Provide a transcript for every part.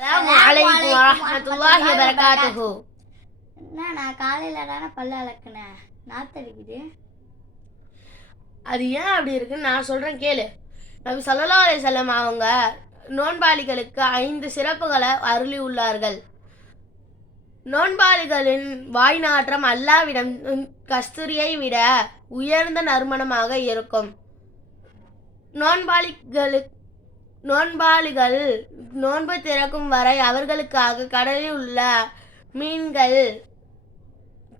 அலைக்கும் வரஹ்மத்துல்லாஹி வபரகாத்துஹு. என்ன நான் காலையில தானே பல்ல அளக்குனேன், நாத்தடிக்குது. அது ஏன் அப்படி இருக்குன்னு நான் சொல்றேன் கேளு. நபி ஸல்லல்லாஹு அலைஹி வஸல்லம் அவங்க நோன்பாளிகளுக்கு 5 சிறப்புகளை அருளி உள்ளார்கள். நோன்பாளிகளின் வாய் நாற்றம் அல்லாவிடம் கஸ்தூரியை விட உயர்ந்த நறுமணமாக இருக்கும். நோன்பாளிகள் நோன்பு திறக்கும் வரை அவர்களுக்காக கடலில் உள்ள மீன்கள்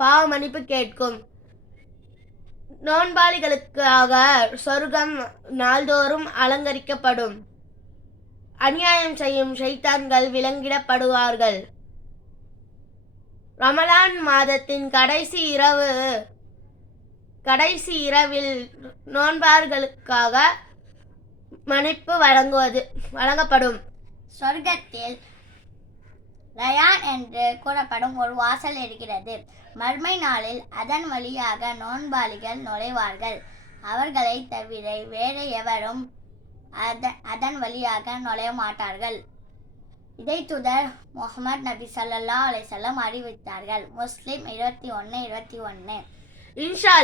பாவ மன்னிப்பு கேட்கும். நோன்பாளிகளுக்காக சொர்க்கம் நாள்தோறும் அலங்கரிக்கப்படும். அநியாயம் செய்யும் ஷைத்தான்கள் விலங்கிடப்படுவார்கள். ரமலான் மாதத்தின் கடைசி இரவில் நோன்பார்களுக்காக மன்னிப்பு வழங்கப்படும். சொர்க்கத்தில் ரயான் என்று கூறப்படும் ஒரு வாசல் இருக்கிறது. மறுமை நாளில் அதன் வழியாக நோன்பாளிகள் நுழைவார்கள். அவர்களை தவிர வேறு எவரும் அதன் வழியாக நுழைய மாட்டார்கள். இதை தூதர் முஹம்மது நபி ஸல்லல்லாஹு அலைஹி வஸல்லம் அறிவித்தார்கள். முஸ்லிம் 21:21. இன்ஷா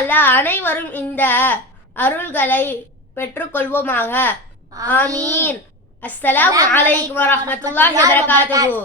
அல்லாஹ் அனைவரும் இந்த அருள்களை பெற்றுக்கொள்வோமாக. ஆமீன். அஸ்ஸலாமு அலைக்கும் வரஹ்மத்துல்லாஹி வபரகாத்துஹு.